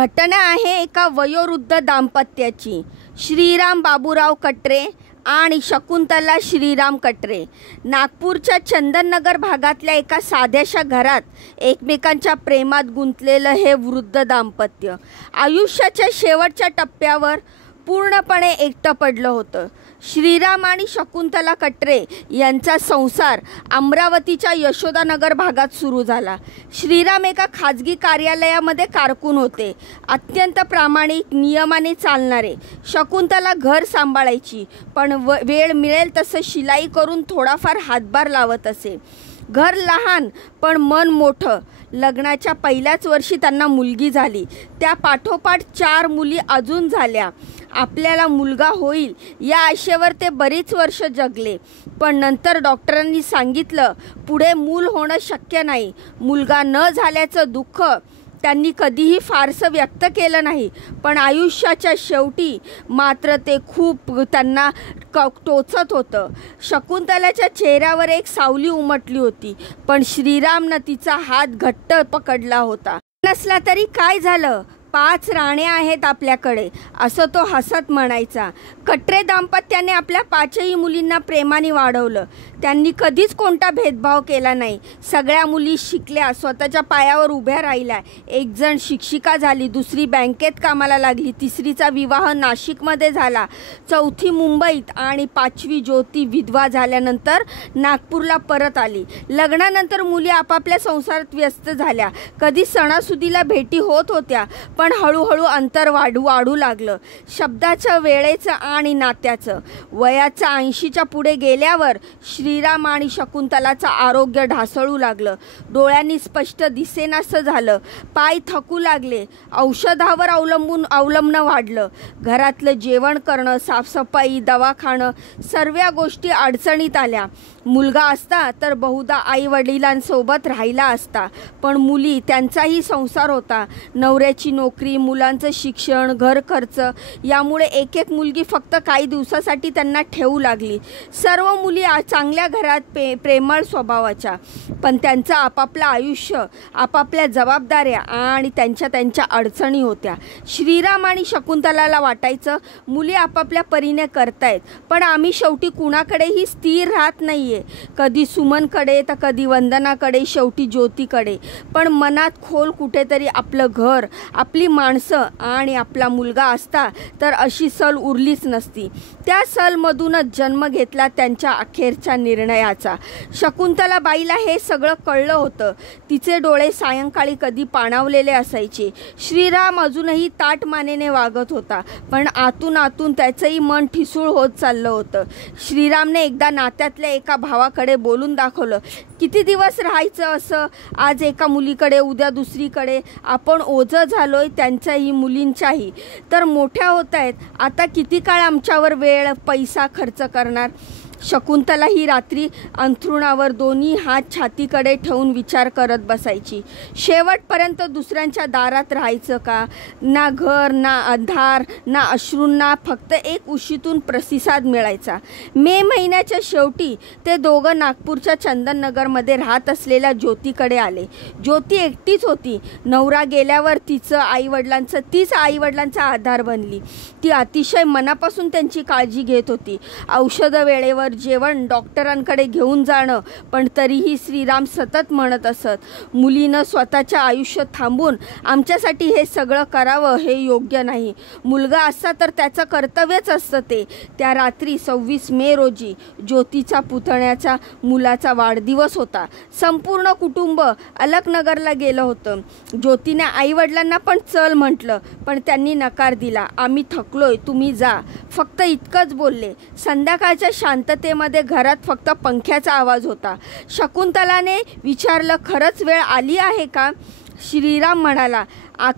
घटना आहे एका वयोवृद्ध दाम्पत्याची. श्रीराम बाबूराव कटरे आणि शकुंतला श्रीराम कटरे नागपूरच्या चंदननगर भागातल्या एका साध्याशा घरात एकमेकांच्या प्रेमात गुंतलेलं हे वृद्ध दाम्पत्य आयुष्याच्या शेवटच्या टप्प्यावर पूर्णपणे एकटं पडलं होतं. श्रीराम आणि शकुंतला कटरे यांचा संसार अमरावतीच्या यशोदानगर भागात सुरू झाला. श्रीराम एका खाजगी कार्यालयामध्ये कारकून होते. अत्यंत प्रामाणिक, नियमाने चालणारे. शकुंतला घर सांभाळायची, पण वेळ मिळेल तसं शिलाई करून थोडाफार हातभार लावत असे. घर लहान पण मन मोठं. लग्नाच्या पहिल्याच वर्षी त्यांना मुलगी झाली. त्या पाठोपाठ 4 मुली अजून झाल्या. आपल्याला मुलगा होईल या आशेवर ते बरीच वर्ष जगले. पण नंतर डॉक्टरांनी सांगितलं पुढे मूल होणं शक्य नाही. मुलगा न झाल्याचं दुःख त्यांनी कधीही फारसं व्यक्त केलं नाही, पण आयुष्याच्या शेवटी मात्र ते खूप त्यांना टोचत होतं. शकुंतलाच्या चेहऱ्यावर एक सावली उमटली होती, पण श्रीरामनं तिचा हात घट्ट पकडला होता. नसला तरी काय झालं, 5 राण्या आहेत आपल्याकडे, असं तो हसत म्हणायचा. कटरे दाम्पत्याने आपल्या 5ही मुलींना प्रेमाने वाढवलं. त्यांनी कधीच कोणता भेदभाव केला नाही. सगळ्या मुली शिकल्या, स्वतःच्या पायावर उभ्या राहिल्या. एक जण शिक्षिका झाली, दुसरी बँकेत कामाला लागली, तिसरीचा विवाह नाशिकमध्ये झाला, 4थी मुंबईत आणि 5वी ज्योती विधवा झाल्यानंतर नागपूरला परत आली. लग्नानंतर मुली आपापल्या संसारात व्यस्त झाल्या. कधी सणासुदीला भेटी होत होत्या, पण हळूहळू अंतर वाढू लागलं. शब्दाचं, वेळेचं आणि नात्याचं. वयाचं 80च्या पुढे गेल्यावर श्रीराम आणि शकुंतलाचं आरोग्य ढासळू लागलं. डोळ्यांनी स्पष्ट दिसेनासं झालं. पाय थकू लागले. औषधावर अवलंबणं वाढलं. घरातलं जेवण करणं, साफसफाई, दवाखानं, सर्व गोष्टी अडचणीत आल्या. मुलगा असता तर बहुधा आई वडिलांसोबत राहिला असता, पण मुली, त्यांचाही संसार होता. नवऱ्याची नोकरी, मुलांचं शिक्षण, घर खर्च यामुळे एक मुलगी फक्त काही दिवसासाठी त्यांना ठेवू लागली. सर्व मुली चांगल्या घरात, प्रेमळ स्वभावाच्या, पण त्यांचं आपापलं आयुष्य, आपापल्या जबाबदाऱ्या आणि त्यांच्या अडचणी होत्या. श्रीराम आणि शकुंतलाला वाटायचं मुली आपापल्या परीने करतायत, पण आम्ही शेवटी कुणाकडेही स्थिर राहत नाहीये. कधी सुमनकडे तर कधी वंदनाकडे, शेवटी ज्योतीकडे. पण मनात खोल कुठेतरी आपलं घर, आपली माणसं आणि आपला मुलगा असता तर अशी सल उरलीच नसती. त्या सलमधूनच जन्म घेतला त्यांच्या अखेरच्या निर्णयाचा. शकुंतलाबाईला हे सगळं कळलं होतं. तिचे डोळे सायंकाळी कधी पाणावलेले असायचे. श्रीराम अजूनही ताठ मानेने वागत होता, पण आतून त्याचंही मन ठिसूळ होत चाललं होतं. श्रीरामने एकदा नात्यातल्या एका भावाकडे बोलून दाखवलं. किती दिवस राहायचं असं? आज एका मुलीकडे, उद्या दुसरीकडे. आपण ओझं झालोय त्यांच्याही, मुलींच्याही. तर मोठ्या होत आहेत, आता किती काळ आमच्यावर वेळ, पैसा खर्च करणार? शकुंतला ही रात्री अंथरुणावर दोन्ही हात छातीकडे ठेवून विचार करत बसायची. शेवटपर्यंत दुसऱ्यांच्या दारात राहायचं का? ना घर, ना आधार, ना अश्रूंना फक्त एक उशीतून प्रतिसाद मिळायचा. मे महिन्याच्या शेवटी ते दोघं नागपूरच्या चंदननगरमध्ये राहत असलेल्या ज्योतीकडे आले. ज्योती एकटीच होती. नवरा गेल्यावर तीच आईवडिलांचा आधार बनली. ती अतिशय मनापासून त्यांची काळजी घेत होती. औषधं वेळेवर, जेवण, डॉक्टरांकडे घेऊन जाणं. पण तरीही श्रीराम सतत म्हणत असत, मुलीनं स्वतःच्या आयुष्य थांबून आमच्यासाठी हे सगळं करावं हे योग्य नाही. मुलगा असता तर त्याचं कर्तव्यच असतं ते. त्या रात्री 26 मे रोजी ज्योतीचा पुतण्याचा मुलाचा वाढदिवस होता. संपूर्ण कुटुंब अलकनगरला गेलं होतं. ज्योतीने आईवडिलांना पण चल म्हटलं, पण त्यांनी नकार दिला. आम्ही थकलोय, तुम्ही जा, फक्त इतकंच बोलले. संध्याकाळच्या शांततेमध्ये घरात फक्त पंख्याचा आवाज होता. शकुंतलाने विचारलं, खरंच वेळ आली आहे का? श्रीराम म्हणाला,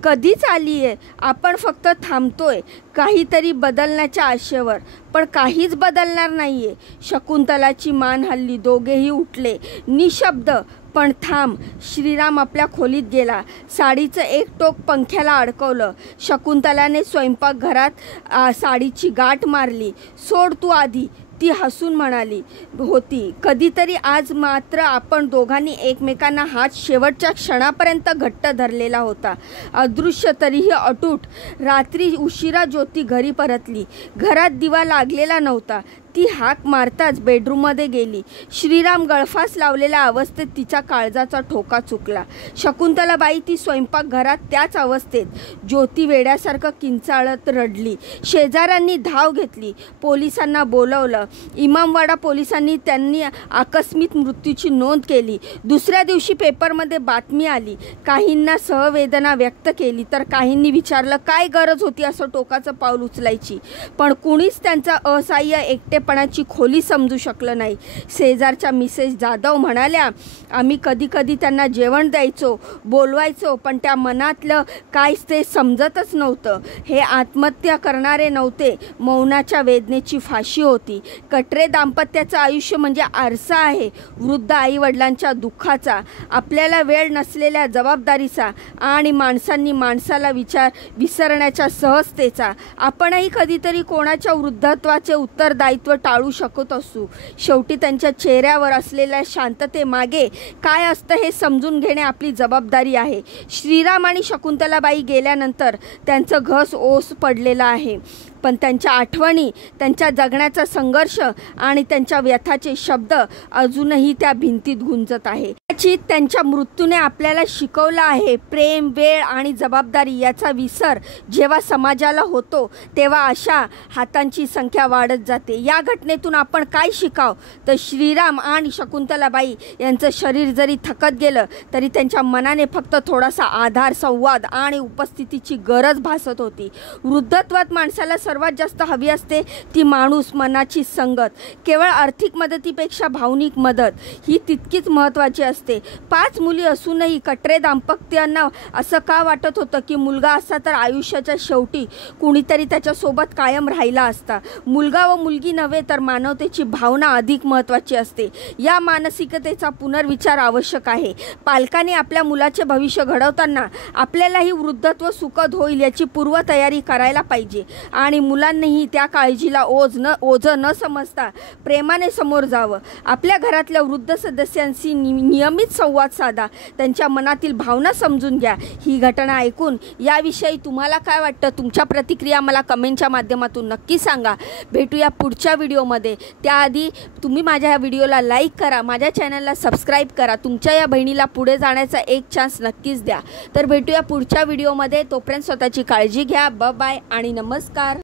कधीच आली आहे. आपण फक्त थांबतोय काहीतरी बदलण्याच्या आशेवर, पण काहीच बदलणार नाही आहे. शकुंतलाची मान हलली. दोघेही उठले. निशब्द. पण थांब. श्रीराम आपल्या खोलीत गेला. साडीचं एक टोक पंख्याला अडकवलं. शकुंतलाने स्वयंपाकघरात साडीची गाठ मारली. सोड तू आधी. ती हसून म्हणाली होती. कधीतरी आज मात्र आपण दोघांनी एकमेकांना हात शेवटच्या क्षणापर्यंत घट्ट धरलेला होता. अदृश्य तरीही अटूट. रात्री उशिरा ज्योती घरी परतली. घरात दिवा लागलेला नव्हता. ती हाक मारताच बेडरूममध्ये गेली. श्रीराम गळफास लावलेल्या अवस्थेत तिच्या काळजाचा ठोका चुकला. शकुंतलाबाई ती स्वयंपाकघरात त्याच अवस्थेत. ज्योती वेड्यासारखं किंचाळत रडली. शेजाऱ्यांनी धाव घेतली. पोलिसांना बोलवलं. इमामवाडा पोलिसांनी त्यांनी आकस्मिक मृत्यूची नोंद केली. दुसऱ्या दिवशी पेपरमध्ये बातमी आली. काहींना सहवेदना व्यक्त केली तर काहींनी विचारलं काय गरज होती असं टोकाचं पाऊल उचलायची. पण कुणीच त्यांचा असहाय्य एकटेपणाची खोली समजू शकलं नाही. शेजारच्या मिसेस जाधव म्हणाल्या आम्ही कधी कधी त्यांना जेवण द्यायचो, बोलवायचो, पण त्या मनातलं काय ते समजतच नव्हतं. हे आत्महत्या करणारे नव्हते, मौनाच्या वेदनेची फाशी होती. कटरे दाम्पत्याचं आयुष्य म्हणजे आरसा आहे वृद्ध आईवडिलांच्या दुःखाचा, आपल्याला वेळ नसलेल्या जबाबदारीचा आणि माणसांनी माणसाला विसरण्याच्या सहजतेचा. आपणही कधीतरी कोणाच्या वृद्धत्वाचे उत्तरदायित्व टाळू शकत असू. शेवटी त्यांच्या चेहऱ्यावर असलेल्या शांततेमागे काय असतं हे समजून घेणे आपली जबाबदारी आहे. श्रीराम आणि शकुंतलाबाई गेल्यानंतर त्यांचं घस ओस पडलेलं आहे, पण त्यांच्या आठवणी, त्यांच्या जगण्याचा संघर्ष आणि त्यांच्या व्यथाचे शब्द अजूनही त्या भिंतीत गुंजत आहे. त्यांच्या मृत्यूने आपल्याला शिकवलं आहे प्रेम, वेळ आणि जबाबदारी याचा विसर जेव्हा समाजाला होतो तेव्हा अशा हातांची संख्या वाढत जाते. या घटनेतून आपण काय शिकाव तर श्रीराम आणि शकुंतलाबाई यांचं शरीर जरी थकत गेलं तरी त्यांच्या मनाने फक्त थोडासा आधार, संवाद आणि उपस्थितीची गरज भासत होती. वृद्धत्वात माणसाला सर्वात जास्त हवी असते ती माणूस मनाची संगत. केवळ आर्थिक मदतीपेक्षा भावनिक मदत ही तितकीच महत्त्वाची असते. 5 मुली असूनही कटरे दाम्पत्यांना असं का वाटत होतं की मुलगा असता तर आयुष्याच्या शेवटी कुणीतरी त्याच्यासोबत कायम राहिला असता. मुलगा व मुलगी नव्हे तर मानवतेची भावना अधिक महत्त्वाची असते. या मानसिकतेचा पुनर्विचार आवश्यक आहे. पालकांनी आपल्या मुलाचे भविष्य घडवताना आपल्यालाही वृद्धत्व सुखद होईल याची पूर्वतयारी करायला पाहिजे आणि मुलांनीही त्या काळजीला ओझं न समजता प्रेमाने समोर जावं. आपल्या घरातल्या वृद्ध सदस्यांशी नियमित संवाद साधा, त्यांच्या मनातील भावना समजून घ्या. ही घटना ऐकून याविषयी तुम्हाला काय वाटतं? तुमच्या प्रतिक्रिया मला कमेंटच्या माध्यमातून नक्की सांगा. भेटूया पुढच्या व्हिडिओमध्ये. त्याआधी तुम्ही माझ्या ह्या व्हिडिओला लाईक करा, माझ्या चॅनलला सबस्क्राईब करा. तुमच्या या बहिणीला पुढे जाण्याचा एक चान्स नक्कीच द्या. तर भेटूया पुढच्या व्हिडिओमध्ये. तोपर्यंत स्वतःची काळजी घ्या. बाय आणि नमस्कार.